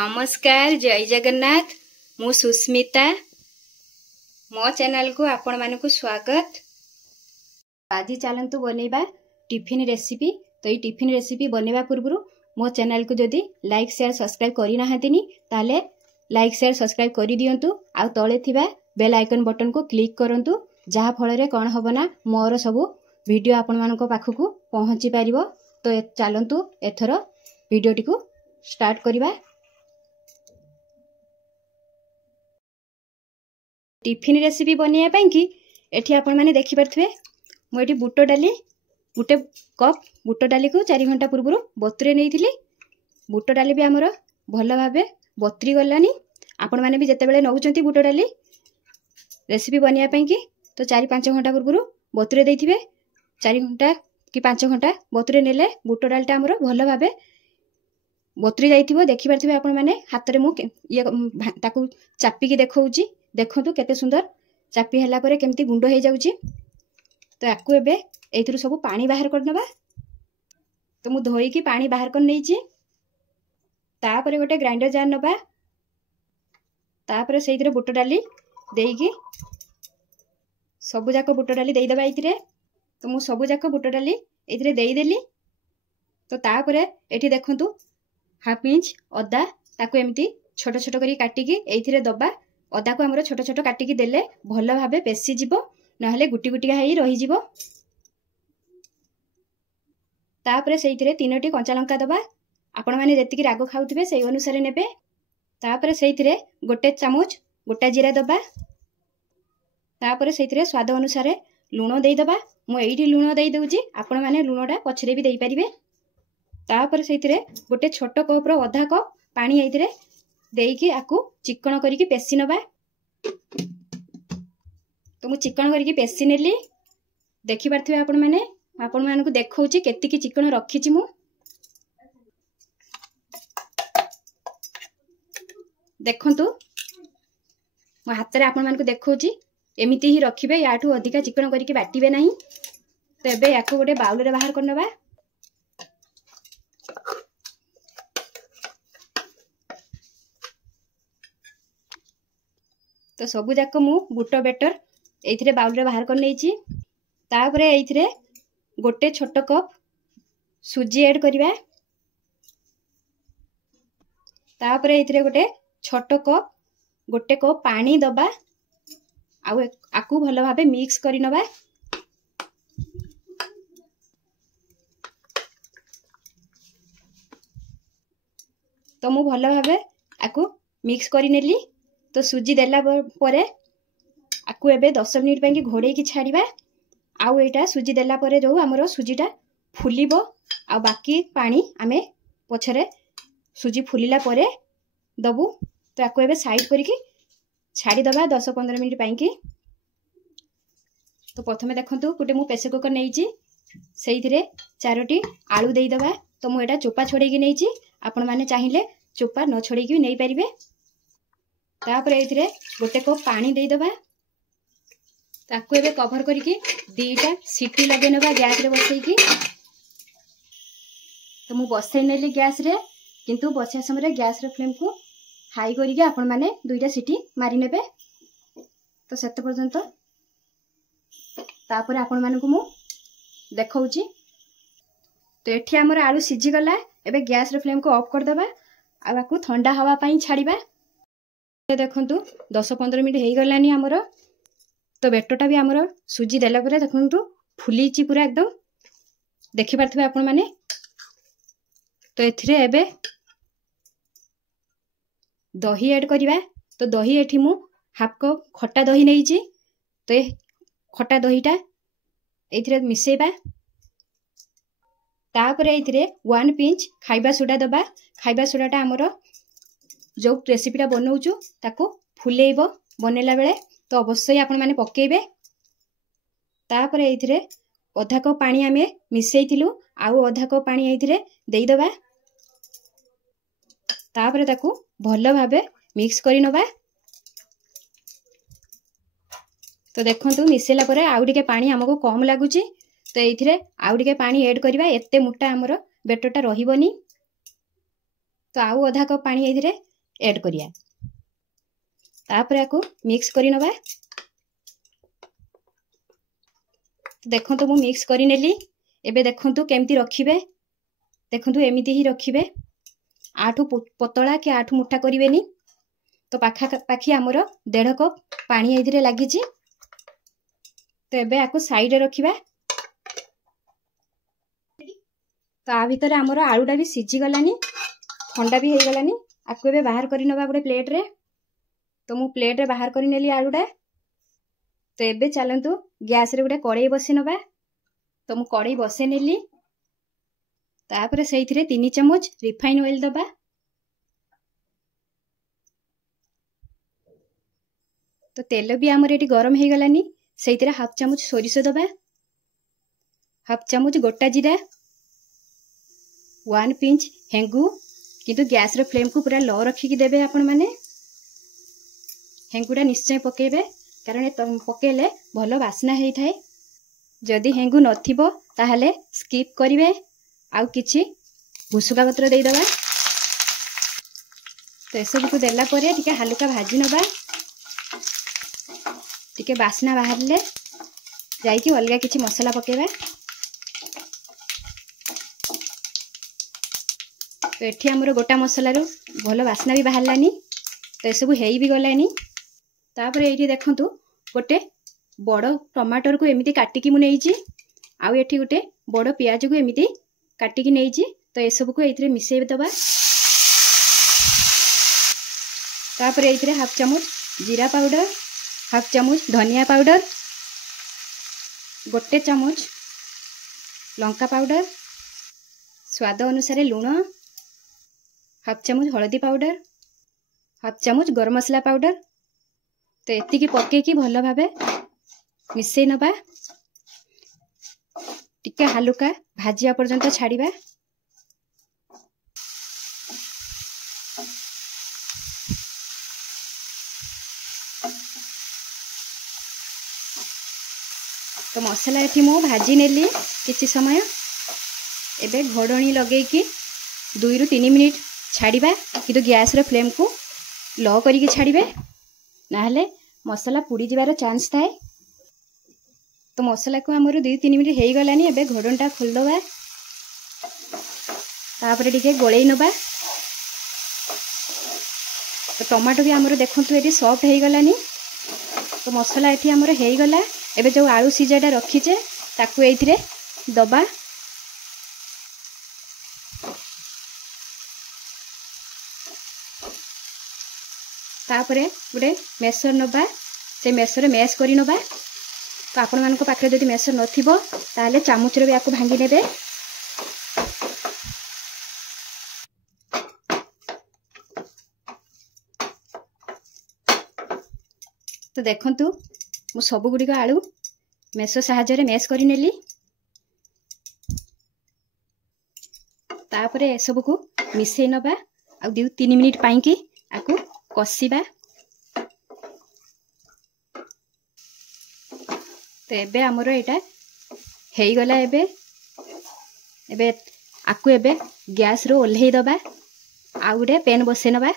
नमस्कार जय जगन्नाथ मु सुस्मिता मो चैनल को आपण मानकु स्वागत। आज चलतु बनैबा टिफिन रेसिपी। तो ये टिफिन रेसिपी बनैबा पूर्व मो चैनल को जदि लाइक शेयर सब्सक्राइब करि नाहतिनी ताले लाइक शेयर सब्सक्राइब करि दियंतु आ तळे थिबा बेल आइकन बटन को क्लिक करंतु जहा फल रे कोन हबना मोर सब वीडियो आपण मानको पाखकु पहुंची परिबो। तो चलतु एथरो वीडियोटी को स्टार्ट करिबा। टिफिन रेसिपी बनैया कि एठी आपण माने देखि परथवे मो एठी बुट डाली गुटे कप बुट डाली को 4 घंटा पूर्व बतुरे नैथिली। बुट डाली भी हमर भल भाबे बतरी गलानी। आपण माने भी जते बेले नउचंती बुट डाली रेसिपी बनैया कि तो 4-5 घंटा पूर्व बतुरे देथिबे। 4 घंटा कि 5 घंटा बतुरे नेले बुट डालटा हमर भल भाबे बतुरी जाइथिबो। देखि परथवे आपण माने हाथ रे मु ये ताकू चापी की देखौची। देखंतु केते सुंदर चापी हला परे केमती गुंडो हे जाउची। तो याकू एबे एथिरु सब पानी बाहर करनबा। तो मु धोई की पानी बाहर कर नैची। तापरे गोटे ग्राइंडर जार नबा। तापरे सेइथिरे बुट डाली देइकी सबु जाक बुट डाली देइ दबा एथिरे। तो मु सबु जाक बुट डाली एथिरे देइ देली। तो तापरे एठी देखंतु हाफ इंच अदा ताकू एमती छोट छोट करी काटी की एथिरे दबा। अदा को हमरो छोट छोट काटी की देले भल भाबे पेसी जिवो नहले गुटी गुटी हेई रही जिवो। तापरे सेइथिरे 3टी कंचा लंका दबा। आपण माने जेतिकी रागो खाउथिबे सेई अनुसार नेबे। तापरे सेइथिरे गोटे चामच गोटा जीरा दबा। तापरे सेइथिरे स्वाद अनुसार लूण देई दबा। मु एइठी लूण देई दउची आपण माने लूणटा पछरे भी देई परिबे। तापरे सेइथिरे गोटे छोट कप रो आधा कप पानी एइथिरे देइकी आकू चिकन करिकी पेसी नबा। तो मु चिकन करिकी पेसी नेली। देखि परथिबे आपण माने को देखौची केतिकी चिकन रखीची मु। देखंतु मो हाथ रे आपण मान को देखौची एमिति ही रखिबे। याठू अधिका चिकन करिकी बाटिबे नाही। तो एबे याकू गोटे बाउल रे बाहर करनबा। तो सबु जाक मु बुट बेटर एथिरे बाउल रे बाहर कर नैची। तापरे एथिरे गोटे छोट कप सुजी ऐड करिबा। तापरे एथिरे गोटे कप पानी दबा। आकू भल भाबे मिक्स करि नबा। तो मु भल भाबे आकू मिक्स करि नेली। तो सुजी देला परे आकू एबे 10 मिनिट पे घोड़े की छाड़िबा। आउ एटा सुजी देला परे जो हमरो सुजीटा फुलिबो आ बाकी पानी आमे पछरे सुजी फुलिला परे दबु। तो आकू एबे साइड करिकी छाड़ी दबा 10-15 मिनिट पे। तो प्रथमे देखंतु गोटे मु प्रेशर कुकर नैची सेइथिरे 4टी आलू देई दबा। तो मु एटा चोपा छोड़ेकी नैची। आपण माने चाहिले चोपा न छोड़ेकी नै परिबे। तापरे एथिरे गोटे कप पानी देई दबा। ताकू एबे कवर करिकी 2टा सीटी लगे नबा गैस रे बसैकी। तो मु बसै नेली गैस रे किंतु बसिया समय रे गैस रे फ्लेम को हाई करिके आपण माने 2टा सीटी मारी नेबे। तो सेते पर्यंत तापरे आपण मानकु मु देखौची। तो एठी हमर आलू सिझी गला। एबे गैस रे फ्लेम को ऑफ कर दबा। आ बाकू ठंडा हवा पई छाड़ीबा। देखंतु 10-15 मिनिट हेई गलानी हमर। तो बेटोटा भी हमर सुजी देला परे देखंतु फुलीची पूरा एकदम देखि परथबे आपण माने। तो एथिरे एबे दही ऐड करिबा। तो दही एठी मु हाफ कप खट्टा दही नैची। तो ए खट्टा दहीटा एथिरे मिसेबा। तापरे एथिरे 1 पिंच खाइबा सोडा दबा। खाइबा सोडाटा हमर जो रेसिपीटा बनौचु ताको फुलेइबो बनेला बेले। तो अवश्य आपण माने पकेइबे। तापरे एथिरे आधा कप पानी आमे मिसेइथिलु आउ आधा कप पानी एथिरे देई दबा। तापरे ताकू भल भाबे मिक्स करि नबा। तो देखंतु मिसेला परे आउ टिके पानी हमको कम लागुची। तो एथिरे आउ टिके पानी ऐड करिबा। एते मोटा हमर बेटरटा रहिबोनी। तो आउ आधा कप पानी एथिरे ऐड करिया। तापर याको मिक्स करि नबा। देखंतु मु मिक्स करि नेली। एबे देखंतु केमती रखिबे। देखंतु एमिति ही रखिबे। आठू पतला कि आठू मुठा करिवेनी। तो पाखा पाखी हमर 1.5 कप पानी एथिरे लागिची। तो एबे याको साइड रे रखिबा। तो आ भितर हमर आलूटा भी सिझी गलानी, ठंडा भी हो गलानी। आको एबे बाहर करि नबा गोटे प्लेट रे। तो मु प्लेट रे बाहर करि नेली आलूटा। तो एबे चलंतु गैस रे गोटे कड़ाई बसे नबा। तो मु कड़ाई बसे नेली। तापर सेइथिरे 3 चम्मच रिफाइन ऑयल दबा। तो तेल भी हमर एटी गरम हो गलानी। सेइथिरे हाफ चम्मच सोरिष दबा, हाफ चम्मच गोटा जीरा, 1 पिंच हेंगू। किंतु गैस रो फ्लेम को पूरा लो रखिकी देबे आपण माने। हेंगुटा निश्चय पकेबे कारण पकेले भलो बास्ना हेई थाए। जदि हेंगू नथिबो ताहले स्किप करिवे। आउ किछि भुसुका पत्र देई दबा। तो एसबू को देला परे टिके हल्का भाजी नबा। टिके बास्ना बाहरले जाइकी अलगा किछि मसला पकेबा। तो एठी हमर गोटा मसला रो भलो बास्ना भी बाहरलानी। तो एसबू हेई भी गलानी। तापर एठी देखंतु गोटे बड़ टमाटर को एमिति काटिकी मु नेइची। आउ एठी गोटे बड़ प्याज को एमिति काटिकी नेइची। तो एसबू को एथिरे मिसेइ दबा। तापर एथिरे हाफ चम्मच जीरा पाउडर, हाफ चम्मच धनिया पाउडर, गोटे चम्मच लंका पाउडर, स्वाद अनुसार लूण, हाफ चम्मच हळदी पाउडर, हाफ चम्मच गरम मसला पाउडर। तो एतिकी पकेकी भलो भाबे मिसेइ नबा। टिके हल्का भाजिया पर्यंत छाड़िबा। तो मसला एठी मु भाजी नेली किछि समय। एबे घोड़णी लगेकी 2 रु 3 मिनिट छाड़िबा। किंतु गैस रो फ्लेम को लो करिके छाड़िबे, नाहले मसला पुड़ी जिवार चांस थाए। तो मसला को हमर 2-3 मिनिट हेई गलानी। एबे घोड़णटा खोल दबा। तापर टिके गोळेई नबा। तो टमाटो भी हमर देखंतु एठी सॉफ्ट हेई गलानी। तो मसला एठी हमर हेई गला। एबे जो आलू सिजाटा रखीचे ताकू एथिरे दबा। तापरे गोटे मेसर नबा। से मेसर मैश करि नबा। तो आपण मानको पाखरे जदि मेसर नथिबो ताले चामच रे भी आको भांगी नेबे। तो देखंतु मु सब गुडी को आलू मेसर सहायता रे मैश करि नेली। तापरे सब को मिसेइ नबा। आ 2-3 मिनिट पाई की आको कसिबा। तो एबे हमर एटा हेई गला। एबे आको एबे गैस रो ओल्हेई दबा। आ गुटे पेन बसे नबा।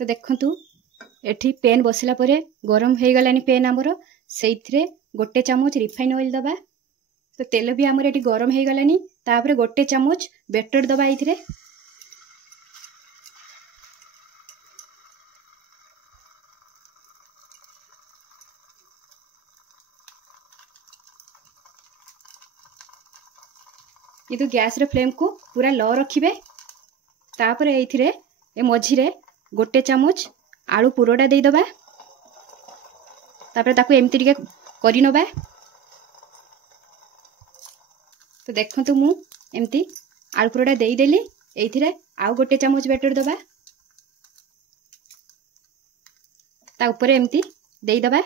तो देखंतु एठी पेन बसिला परे गरम हेई गलानी पेन हमर। सेइथिरे गोटे चम्मच रिफाइन ऑयल दबा। तो तेल भी हमर एठी गरम हेई गलानी। तापरे गोटे चम्मच बेटर दबा एथिरे। किंतु गैस रे फ्लेम को पूरा लो रखिबे। तापर एथिरे ए मझिरे गोटे चम्मच आलू पुरोटा देई दबा। तापर ताकू एमती टिके करि नबा। तो देखंतु मु एमती आलू पुरोटा देई देली। एथिरे आउ गोटे चम्मच बेटर दबा। ता ऊपर एमती देई दबा।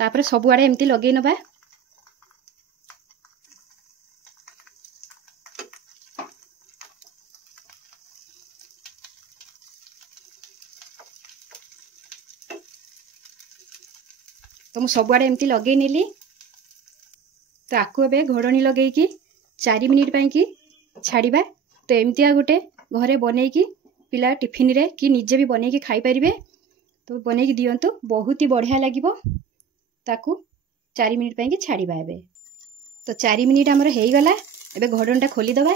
तापर सब आड़े एमती लगेई नबा। तो मु सब आड़े एमती लगेई नेली। तो आकु ए घोड़नी लगे 4 मिनिट कि छाड़िबा। तो एमतिया गोटे घरे बनईकी पिला टिफिन रे कि निजे भी बनईकी खाई परिबे। तो बनईकी दियंतु बहुत ही बढ़िया लागिबो। ताकू 4 मिनिट कि छाड़िबा एबे। तो 4 मिनिट हमर हेई गला। एबे घोड़नटा खोली दबा।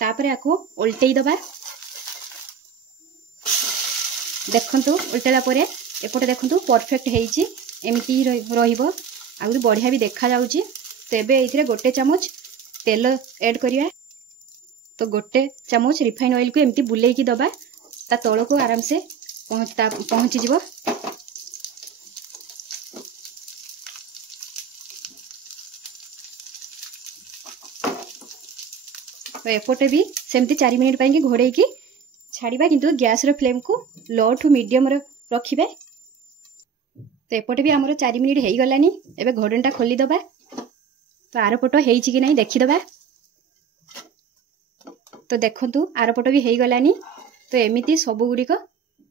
तापरे आकु उल्टेई दबा। देखंतु उल्टेला परे एपटे देखंतु परफेक्ट हेइची। एमिति रहिबो आउरी बढ़िया भी देखा जाउची। तो एबे एथिरे गोटे चामच तेल ऐड करिया। तो गोटे चामच रिफाइन ऑयल को एमती बुलेई की दबा। ता तळ को आराम से पहुंची जिवो। तो एपटे भी सेमती 4 मिनिट कि घोड़े की छाड़िबा। किंतु गैस रो फ्लेम को लो टू मीडियम रखिबे। तो एपटे भी हमरो 4 मिनिट हेई गलानी। एबे घोड़नटा खोली दबा। तो आर पट हेइची कि नहीं देखि दबा। तो देखंतु आर पट भी हेई गलानी। तो एमिति सब गुड़िक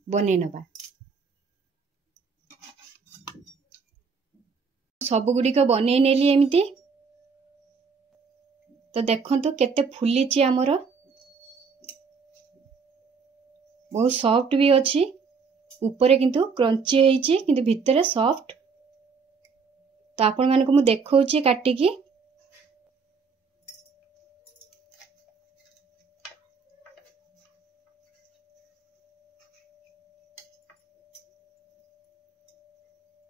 बनै नबा। सब गुड़िक बनै नेली एमिति। तो देखंतु केते फुलीची हमर। बहुत सॉफ्ट भी अछि। ऊपर किंतु क्रंची हेइची किंतु भितरे सॉफ्ट। तो आपण मानको मु देखौची काटिकी।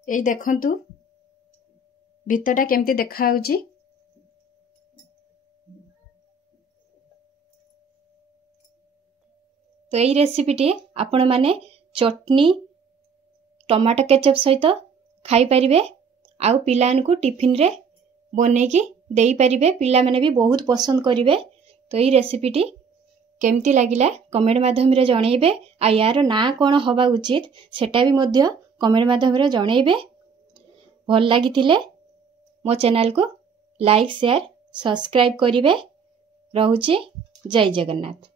एई देखंतु भितरटा केमती देखा होउची। तो यही रेसिपीटी आपण माने चटनी टमाटो केचप सहित खाई परिबे। आउ पिलानको टिफिन रे बनेकी देई परिबे। पिला माने भी बहुत पसंद करिवे। तो यही रेसिपीटी केमती लागिला कमेंट माध्यम रे जणैबे। आ यार ना कोन होबा उचित सेटा भी मध्य कमेंट माध्यम रे जणैबे। भल लागिथिले मो चैनल को लाइक शेयर सब्सक्राइब करिवे। रहूची जय जगन्नाथ।